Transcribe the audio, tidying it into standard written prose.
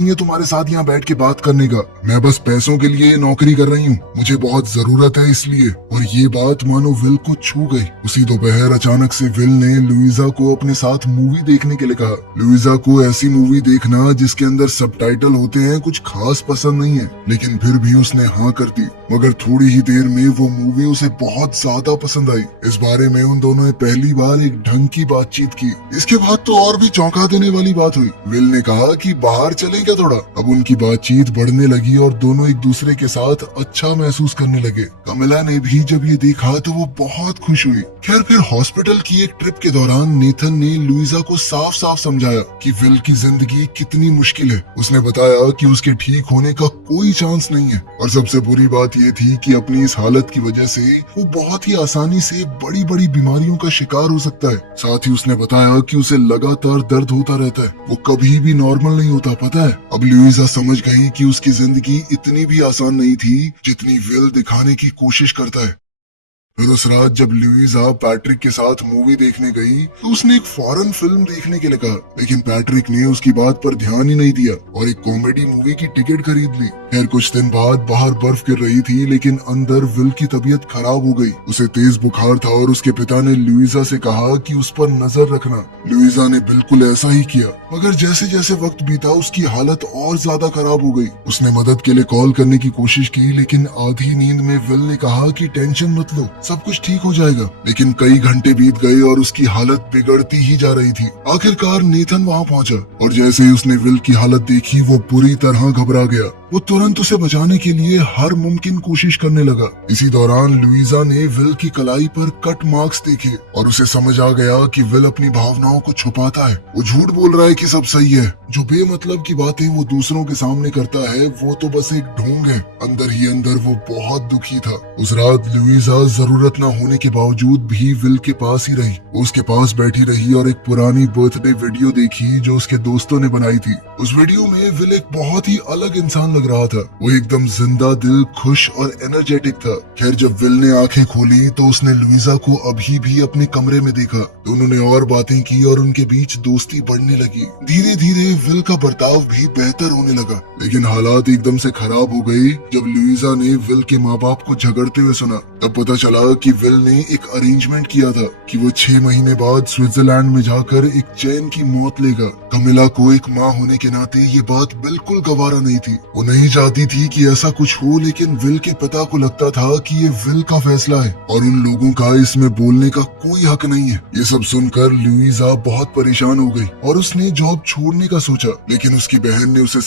ये तुम्हारे साथ यहाँ बैठ के बात करने का। मैं बस पैसों के लिए नौकरी कर रही हूँ, मुझे बहुत जरूरत है इसलिए। और ये बात मानो विल को छू गई। उसी दोपहर अचानक से विल ने लुइजा को अपने साथ मूवी देखने के लिए कहा। लुइजा को ऐसी मूवी देखना जिसके अंदर सबटाइटल होते हैं कुछ खास पसंद नहीं है, लेकिन फिर भी उसने हाँ कर दी। मगर थोड़ी ही देर में वो मूवी उसे बहुत ज्यादा पसंद आई। इस बारे में उन दोनों ने पहली बार एक ढंग की बातचीत की। इसके बाद तो और भी चौंका देने वाली बात हुई। विल ने कहा कि बाहर चलें क्या थोड़ा। अब उनकी बातचीत बढ़ने लगी और दोनों एक दूसरे के साथ अच्छा महसूस करने लगे। कमिला ने भी जब ये देखा तो वो बहुत खुश हुई। खैर फिर हॉस्पिटल की एक ट्रिप के दौरान नेथन ने लुइजा को साफ साफ समझाया कि विल की जिंदगी कितनी मुश्किल है। उसने बताया कि उसके ठीक होने का कोई चांस नहीं है, और सबसे बुरी बात ये थी कि अपनी इस हालत की वजह से वो बहुत ही आसानी से बड़ी बड़ी बीमारियों का शिकार हो सकता है। साथ ही उसने बताया कि उसे लगातार दर्द होता रहता है, वो कभी भी नॉर्मल नहीं होता, पता है। अब लुइजा समझ गई कि उसकी जिंदगी इतनी भी आसान नहीं थी जितनी विल दिखाने की कोशिश करता है। फिर उस रात जब लुइजा पैट्रिक के साथ मूवी देखने गई तो उसने एक फॉरेन फिल्म देखने के लिए कहा, लेकिन पैट्रिक ने उसकी बात पर ध्यान ही नहीं दिया और एक कॉमेडी मूवी की टिकट खरीद ली। खैर कुछ दिन बाद बाहर बर्फ गिर रही थी, लेकिन अंदर विल की तबीयत खराब हो गई। उसे तेज बुखार था और उसके पिता ने लुइजा से कहा कि उस पर नजर रखना। लुइजा ने बिल्कुल ऐसा ही किया, मगर जैसे जैसे वक्त बीता उसकी हालत और ज्यादा खराब हो गई। उसने मदद के लिए कॉल करने की कोशिश की, लेकिन आधी नींद में विल ने कहा कि टेंशन मत लो, सब कुछ ठीक हो जाएगा। लेकिन कई घंटे बीत गए और उसकी हालत बिगड़ती ही जा रही थी। आखिरकार नेथन वहाँ पहुँचा और जैसे ही उसने विल की हालत देखी वो बुरी तरह घबरा गया। वो तुरंत उसे बचाने के लिए हर मुमकिन कोशिश करने लगा। इसी दौरान लुइजा ने विल की कलाई पर कट मार्क्स देखे और उसे समझ आ गया कि विल अपनी भावनाओं को छुपाता है। वो झूठ बोल रहा है कि सब सही है। जो बेमतलब की बातें वो दूसरों के सामने करता है वो तो बस एक ढोंग है। अंदर ही अंदर वो बहुत दुखी था। उस रात लुइजा जरूरत न होने के बावजूद भी विल के पास ही रही। वो उसके पास बैठी रही और एक पुरानी बर्थडे वीडियो देखी जो उसके दोस्तों ने बनाई थी। उस वीडियो में विल एक बहुत ही अलग इंसान लग रहा था। वो एकदम जिंदा दिल, खुश और एनर्जेटिक था। खैर जब विल ने आंखें खोली तो उसने लुइजा को अभी भी अपने कमरे में देखा। दोनों ने और बातें की और उनके बीच दोस्ती बढ़ने लगी। धीरे धीरे विल का बर्ताव भी बेहतर होने लगा, लेकिन हालात एकदम से खराब हो गए जब लुइजा ने विल के माँ बाप को झगड़ते हुए सुना। तब पता चला कि विल ने एक अरेंजमेंट किया था कि वो 6 महीने बाद स्विट्जरलैंड में जाकर एक चैन की मौत लेगा। कमिला को एक माँ होने के नाते ये बात बिल्कुल गवारा नहीं थी। वो नहीं चाहती थी कि ऐसा कुछ हो, लेकिन विल के पिता को लगता था कि ये विल का फैसला है और उन लोगों का इसमें बोलने का कोई हक नहीं है। ये सब सुनकर लुइजा बहुत परेशान हो गई और उसने जॉब छोड़ने का सोचा, लेकिन उसकी बहन ने उसे